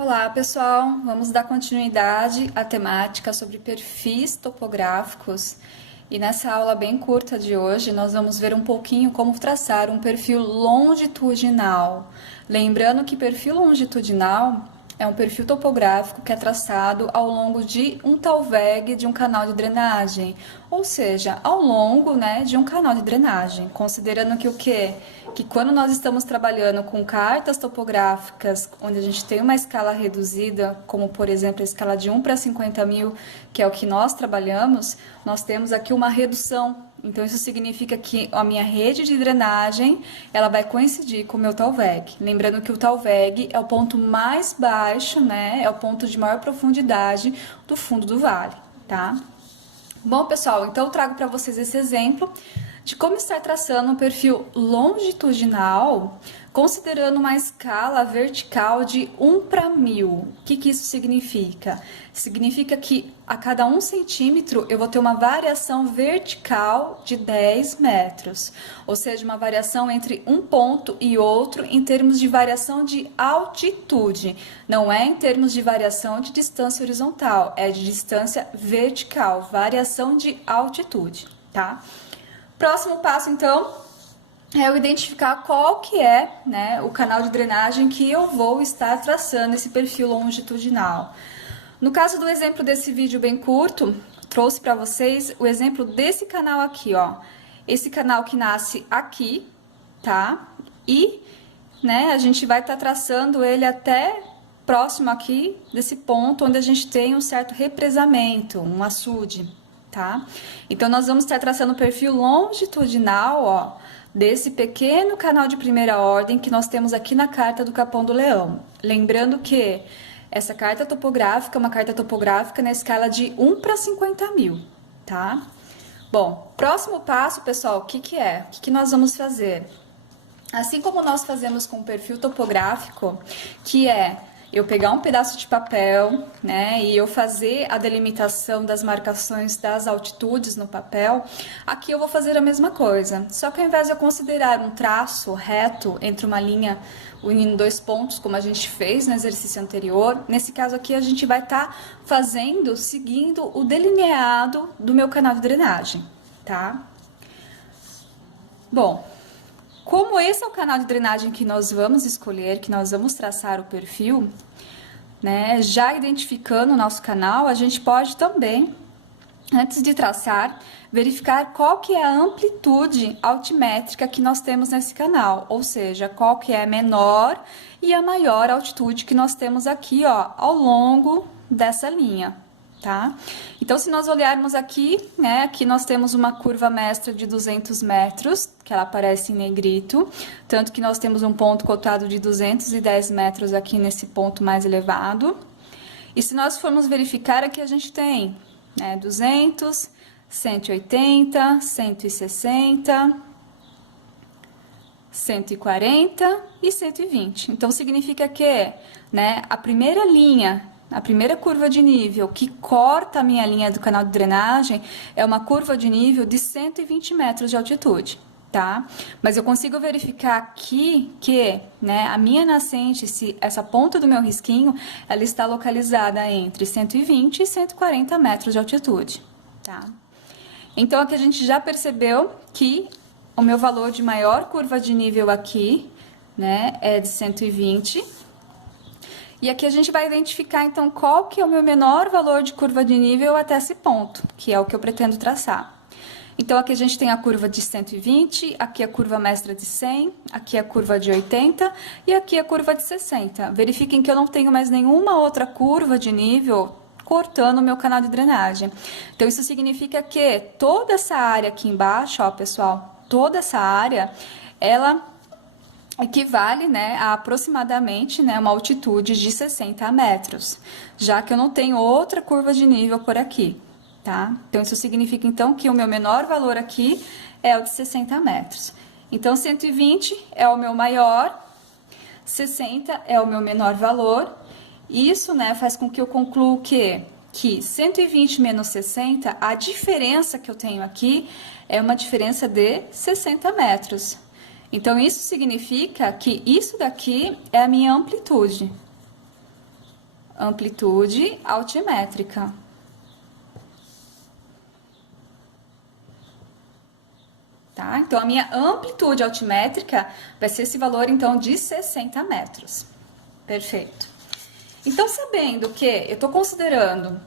Olá, pessoal! Vamos dar continuidade à temática sobre perfis topográficos. E nessa aula bem curta de hoje, nós vamos ver um pouquinho como traçar um perfil longitudinal. Lembrando que perfil longitudinal é um perfil topográfico que é traçado ao longo de um talveg de um canal de drenagem, ou seja, ao longo, de um canal de drenagem, considerando que o quê? Que quando nós estamos trabalhando com cartas topográficas, onde a gente tem uma escala reduzida, como por exemplo a escala de 1 para 50 mil, que é o que nós trabalhamos, nós temos aqui uma redução. Então, isso significa que a minha rede de drenagem, ela vai coincidir com o meu talveg. Lembrando que o talveg é o ponto mais baixo, é o ponto de maior profundidade do fundo do vale, tá? Bom, pessoal, então eu trago para vocês esse exemplo de como estar traçando um perfil longitudinal, considerando uma escala vertical de 1 para 1000. O que isso significa? Significa que a cada 1 centímetro eu vou ter uma variação vertical de 10 metros, ou seja, uma variação entre um ponto e outro em termos de variação de altitude. Não é em termos de variação de distância horizontal, é de distância vertical, variação de altitude, tá? Próximo passo, então, é eu identificar qual que é, o canal de drenagem que eu vou estar traçando esse perfil longitudinal. No caso do exemplo desse vídeo bem curto, trouxe para vocês o exemplo desse canal aqui, ó. Esse canal que nasce aqui, tá? E, a gente vai estar traçando ele até próximo aqui desse ponto onde a gente tem um certo represamento, um açude, tá? Então, nós vamos estar traçando o perfil longitudinal, ó, desse pequeno canal de primeira ordem que nós temos aqui na carta do Capão do Leão. Lembrando que essa carta topográfica é uma carta topográfica na escala de 1 para 50 mil, tá? Bom, próximo passo, pessoal, o que é? O que nós vamos fazer? Assim como nós fazemos com o perfil topográfico, que é eu pegar um pedaço de papel, e eu fazer a delimitação das marcações das altitudes no papel, aqui eu vou fazer a mesma coisa. Só que ao invés de eu considerar um traço reto entre uma linha unindo dois pontos, como a gente fez no exercício anterior, nesse caso aqui a gente vai estar seguindo o delineado do meu canal de drenagem, tá? Bom, como esse é o canal de drenagem que nós vamos escolher, que nós vamos traçar o perfil, já identificando o nosso canal, a gente pode também, antes de traçar, verificar qual que é a amplitude altimétrica que nós temos nesse canal, ou seja, qual que é a menor e a maior altitude que nós temos aqui, ó, ao longo dessa linha, tá? Então, se nós olharmos aqui, aqui nós temos uma curva mestra de 200 metros, que ela aparece em negrito, tanto que nós temos um ponto cotado de 210 metros aqui nesse ponto mais elevado. E se nós formos verificar, aqui a gente tem, 200, 180, 160, 140 e 120. Então, significa que, a primeira linha, a primeira curva de nível que corta a minha linha do canal de drenagem é uma curva de nível de 120 metros de altitude, tá? Mas eu consigo verificar aqui que, a minha nascente, essa ponta do meu risquinho, ela está localizada entre 120 e 140 metros de altitude, tá? Então, aqui a gente já percebeu que o meu valor de maior curva de nível aqui, é de 120. E aqui a gente vai identificar, então, qual que é o meu menor valor de curva de nível até esse ponto, que é o que eu pretendo traçar. Então, aqui a gente tem a curva de 120, aqui a curva mestra de 100, aqui a curva de 80 e aqui a curva de 60. Verifiquem que eu não tenho mais nenhuma outra curva de nível cortando o meu canal de drenagem. Então, isso significa que toda essa área aqui embaixo, ó, pessoal, toda essa área, ela equivale, a aproximadamente, uma altitude de 60 metros, já que eu não tenho outra curva de nível por aqui, tá? Então, isso significa, então, que o meu menor valor aqui é o de 60 metros. Então, 120 é o meu maior, 60 é o meu menor valor. Isso, faz com que eu conclua que 120 menos 60, a diferença que eu tenho aqui é uma diferença de 60 metros. Então, isso significa que isso daqui é a minha amplitude. amplitude altimétrica. Tá? Então, a minha amplitude altimétrica vai ser esse valor, então, de 60 metros. Perfeito. Então, sabendo que eu estou considerando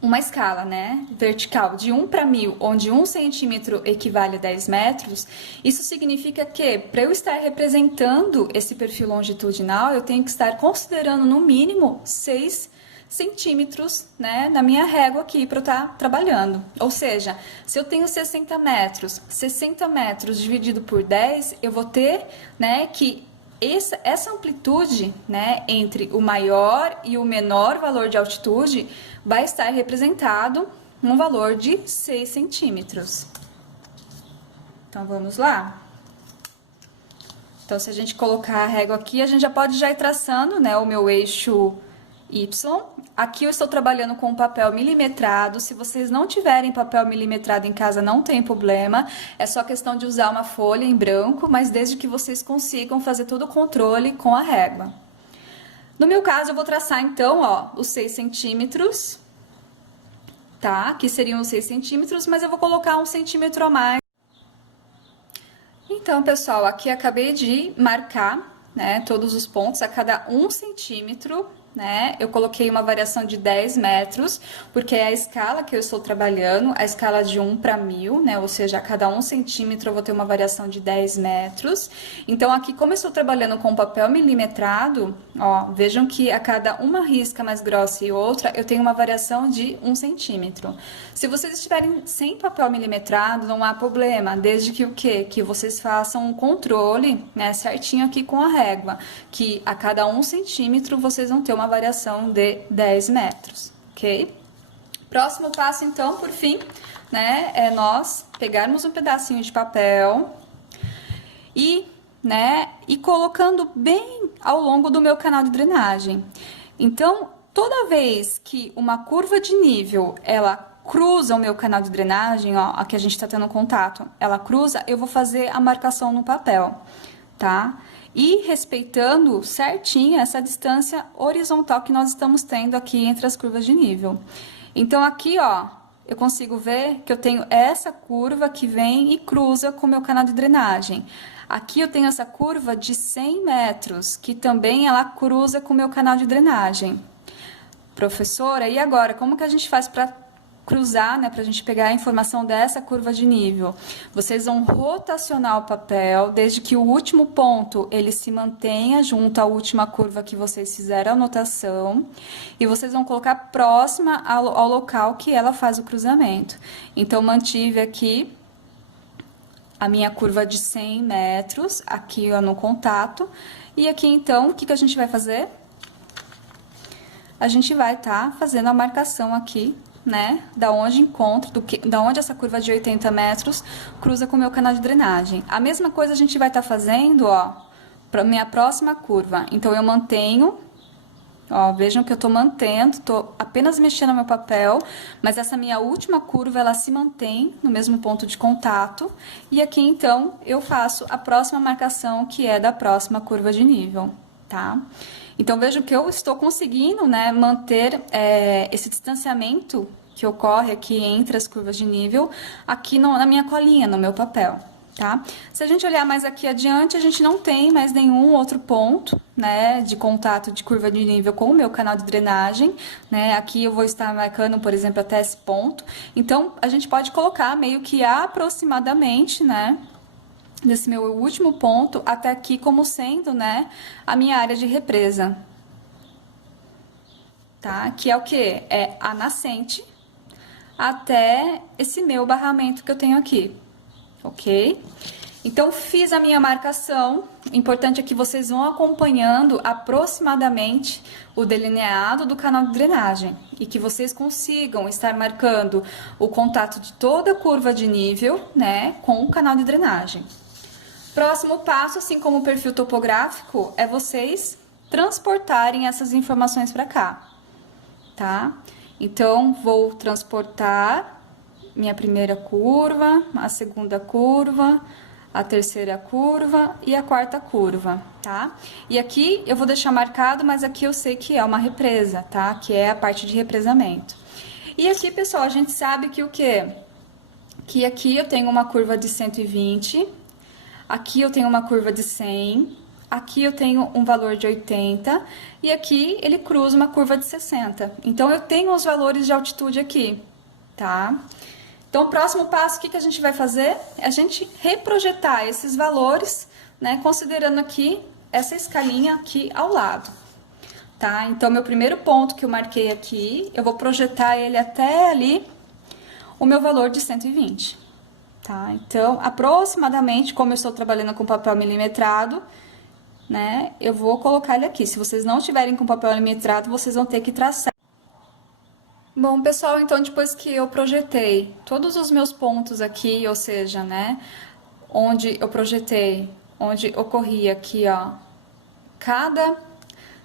uma escala, né, vertical de 1 para 1000, onde 1 centímetro equivale a 10 metros, isso significa que, para eu estar representando esse perfil longitudinal, eu tenho que estar considerando, no mínimo, 6 centímetros, né, na minha régua aqui para eu estar trabalhando. Ou seja, se eu tenho 60 metros dividido por 10, eu vou ter, né, que essa amplitude, né, entre o maior e o menor valor de altitude vai estar representado num valor de 6 centímetros. Então, vamos lá? Então, se a gente colocar a régua aqui, a gente já pode ir traçando, né, o meu eixo Y. Aqui eu estou trabalhando com papel milimetrado. Se vocês não tiverem papel milimetrado em casa, não tem problema. É só questão de usar uma folha em branco, mas desde que vocês consigam fazer todo o controle com a régua. No meu caso, eu vou traçar, então, ó, os 6 centímetros, tá? Que seriam os 6 centímetros, mas eu vou colocar 1 centímetro a mais. Então, pessoal, aqui acabei de marcar, né, todos os pontos a cada 1 centímetro, né? Eu coloquei uma variação de 10 metros, porque é a escala que eu estou trabalhando, a escala de 1 para 1000, né? Ou seja, a cada 1 centímetro eu vou ter uma variação de 10 metros. Então, aqui, como eu estou trabalhando com papel milimetrado, ó, vejam que a cada uma risca mais grossa e outra, eu tenho uma variação de 1 centímetro. Se vocês estiverem sem papel milimetrado, não há problema, desde que o quê? Que vocês façam um controle, né, certinho aqui com a régua, que a cada 1 centímetro vocês vão ter uma variação de 10 metros, ok? Próximo passo, então, por fim, né, é nós pegarmos um pedacinho de papel e, né, e colocando bem ao longo do meu canal de drenagem. Então, toda vez que uma curva de nível, ela cruza o meu canal de drenagem, ó, aqui a gente está tendo contato, ela cruza, eu vou fazer a marcação no papel, tá? E respeitando certinho essa distância horizontal que nós estamos tendo aqui entre as curvas de nível. Então, aqui, ó, eu consigo ver que eu tenho essa curva que vem e cruza com o meu canal de drenagem. Aqui eu tenho essa curva de 100 metros, que também ela cruza com o meu canal de drenagem. Professora, e agora, como que a gente faz para cruzar, né, para a gente pegar a informação dessa curva de nível? Vocês vão rotacionar o papel, desde que o último ponto ele se mantenha junto à última curva que vocês fizeram a anotação, e vocês vão colocar próxima ao local que ela faz o cruzamento. Então, mantive aqui a minha curva de 100 metros, aqui ó, no contato, e aqui então, o que que a gente vai fazer? A gente vai estar fazendo a marcação aqui, né, da onde encontro, da onde essa curva de 80 metros cruza com o meu canal de drenagem. A mesma coisa a gente vai estar fazendo, ó, para minha próxima curva. Então, eu mantenho, ó, vejam que eu tô mantendo, tô apenas mexendo no meu papel, mas essa minha última curva, ela se mantém no mesmo ponto de contato. E aqui, então, eu faço a próxima marcação, que é da próxima curva de nível, tá? Então, vejam que eu estou conseguindo, né, manter esse distanciamento que ocorre aqui entre as curvas de nível, aqui na minha colinha, no meu papel, tá? Se a gente olhar mais aqui adiante, a gente não tem mais nenhum outro ponto, né, de contato de curva de nível com o meu canal de drenagem, né? Aqui eu vou estar marcando, por exemplo, até esse ponto. Então, a gente pode colocar meio que aproximadamente, né, desse meu último ponto até aqui como sendo, né, a minha área de represa, tá? Que é o que? É a nascente até esse meu barramento que eu tenho aqui, ok? Então, fiz a minha marcação. O importante é que vocês vão acompanhando aproximadamente o delineado do canal de drenagem e que vocês consigam estar marcando o contato de toda a curva de nível, né, com o canal de drenagem. Próximo passo, assim como o perfil topográfico, é vocês transportarem essas informações para cá, tá? Então, vou transportar minha primeira curva, a segunda curva, a terceira curva e a quarta curva, tá? E aqui eu vou deixar marcado, mas aqui eu sei que é uma represa, tá? Que é a parte de represamento. E aqui, pessoal, a gente sabe que o quê? Que aqui eu tenho uma curva de 120, aqui eu tenho uma curva de 100, aqui eu tenho um valor de 80 e aqui ele cruza uma curva de 60. Então, eu tenho os valores de altitude aqui, tá? Então, o próximo passo, o que a gente vai fazer? É a gente reprojetar esses valores, né? Considerando aqui essa escalinha aqui ao lado, tá? Então, meu primeiro ponto que eu marquei aqui, eu vou projetar ele até ali, o meu valor de 120, tá? Então, aproximadamente, como eu estou trabalhando com papel milimetrado, né? Eu vou colocar ele aqui. Se vocês não tiverem com papel milimetrado, vocês vão ter que traçar. Bom, pessoal, então depois que eu projetei todos os meus pontos aqui, ou seja, né, onde eu projetei, onde ocorria aqui, ó, cada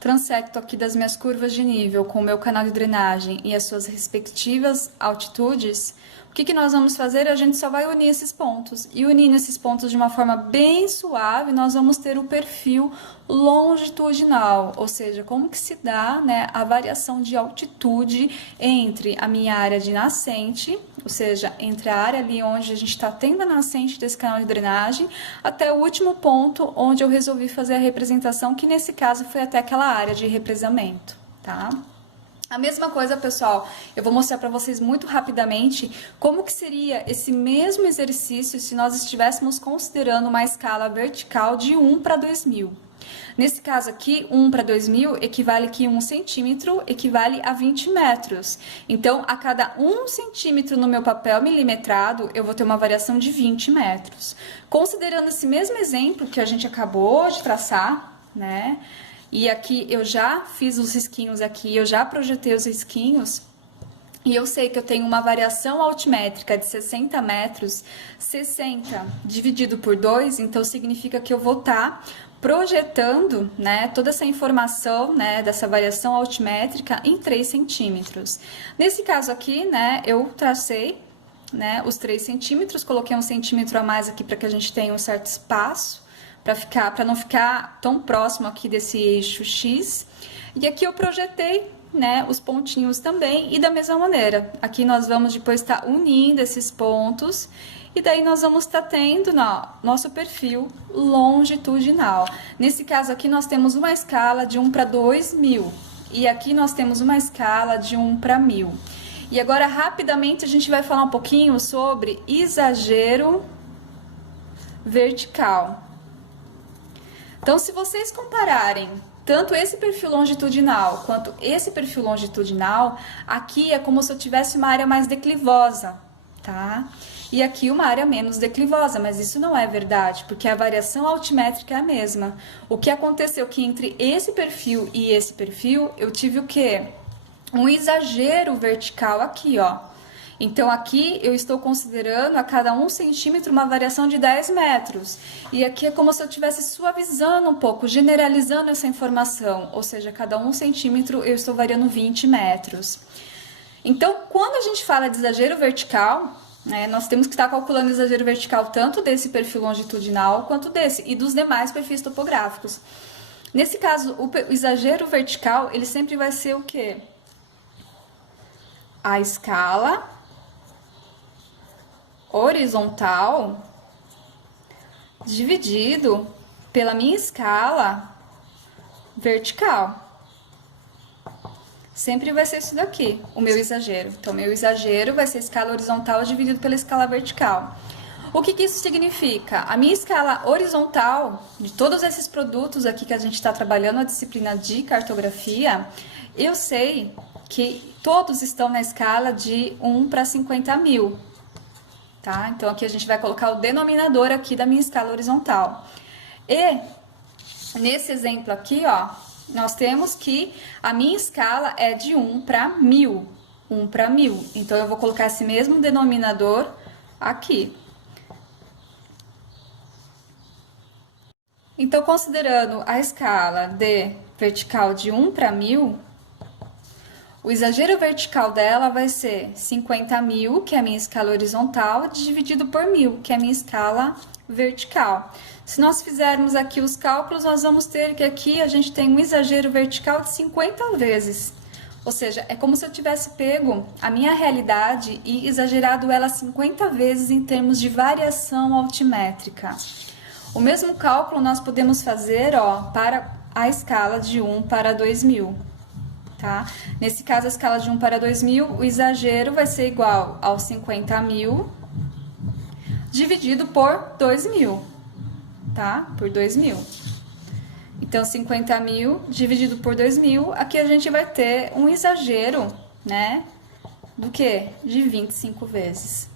transecto aqui das minhas curvas de nível com o meu canal de drenagem e as suas respectivas altitudes, o que nós vamos fazer? A gente só vai unir esses pontos. E unindo esses pontos de uma forma bem suave, nós vamos ter o perfil longitudinal, ou seja, como que se dá, né, a variação de altitude entre a minha área de nascente, ou seja, entre a área ali onde a gente está tendo a nascente desse canal de drenagem, até o último ponto onde eu resolvi fazer a representação, que nesse caso foi até aquela área de represamento, tá? A mesma coisa, pessoal, eu vou mostrar para vocês muito rapidamente como que seria esse mesmo exercício se nós estivéssemos considerando uma escala vertical de 1 para 2000. Nesse caso aqui, 1 para 2000 equivale que 1 centímetro equivale a 20 metros. Então, a cada 1 centímetro no meu papel milimetrado, eu vou ter uma variação de 20 metros. Considerando esse mesmo exemplo que a gente acabou de traçar, né? E aqui eu já fiz os risquinhos aqui, eu já projetei os risquinhos. E eu sei que eu tenho uma variação altimétrica de 60 metros, 60 dividido por 2, então significa que eu vou estar projetando, né, toda essa informação, né, dessa variação altimétrica em 3 centímetros. Nesse caso aqui, né, eu tracei, né, os 3 centímetros, coloquei 1 centímetro a mais aqui para que a gente tenha um certo espaço, para não ficar tão próximo aqui desse eixo X. E aqui eu projetei, né, os pontinhos também, e da mesma maneira, aqui nós vamos depois estar unindo esses pontos, e daí nós vamos estar tendo nosso perfil longitudinal. Nesse caso aqui nós temos uma escala de 1 para 2000, e aqui nós temos uma escala de 1 para 1000. E agora, rapidamente, a gente vai falar um pouquinho sobre exagero vertical. Então, se vocês compararem tanto esse perfil longitudinal quanto esse perfil longitudinal, aqui é como se eu tivesse uma área mais declivosa, tá? E aqui uma área menos declivosa, mas isso não é verdade, porque a variação altimétrica é a mesma. O que aconteceu que entre esse perfil e esse perfil, eu tive o quê? Um exagero vertical aqui, ó. Então, aqui eu estou considerando a cada 1 centímetro uma variação de 10 metros. E aqui é como se eu estivesse suavizando um pouco, generalizando essa informação. Ou seja, a cada 1 centímetro eu estou variando 20 metros. Então, quando a gente fala de exagero vertical, né, nós temos que estar calculando o exagero vertical tanto desse perfil longitudinal quanto desse e dos demais perfis topográficos. Nesse caso, o exagero vertical, ele sempre vai ser o quê? A escala horizontal dividido pela minha escala vertical. Sempre vai ser isso daqui, o meu exagero. Então, meu exagero vai ser a escala horizontal dividido pela escala vertical. O que isso significa? A minha escala horizontal, de todos esses produtos aqui que a gente está trabalhando na disciplina de cartografia, eu sei que todos estão na escala de 1 para 50 mil. Tá? Então, aqui a gente vai colocar o denominador aqui da minha escala horizontal. E, nesse exemplo aqui, ó, nós temos que a minha escala é de 1 para 1000. 1 para 1000. Então, eu vou colocar esse mesmo denominador aqui. Então, considerando a escala de vertical de 1 para 1000, o exagero vertical dela vai ser 50 mil, que é a minha escala horizontal, dividido por 1000, que é a minha escala vertical. Se nós fizermos aqui os cálculos, nós vamos ter que aqui a gente tem um exagero vertical de 50 vezes. Ou seja, é como se eu tivesse pego a minha realidade e exagerado ela 50 vezes em termos de variação altimétrica. O mesmo cálculo nós podemos fazer, ó, para a escala de 1 para 2000, tá? Nesse caso, a escala de 1 para 2000, o exagero vai ser igual aos 50.000 dividido por 2.000, tá? Por 2.000. Então, 50.000 dividido por 2.000, aqui a gente vai ter um exagero, né? Do quê? De 25 vezes.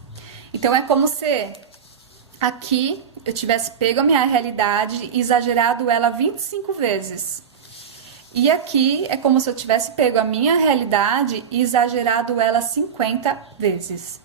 Então, é como se aqui eu tivesse pego a minha realidade e exagerado ela 25 vezes. E aqui é como se eu tivesse pego a minha realidade e exagerado ela 50 vezes.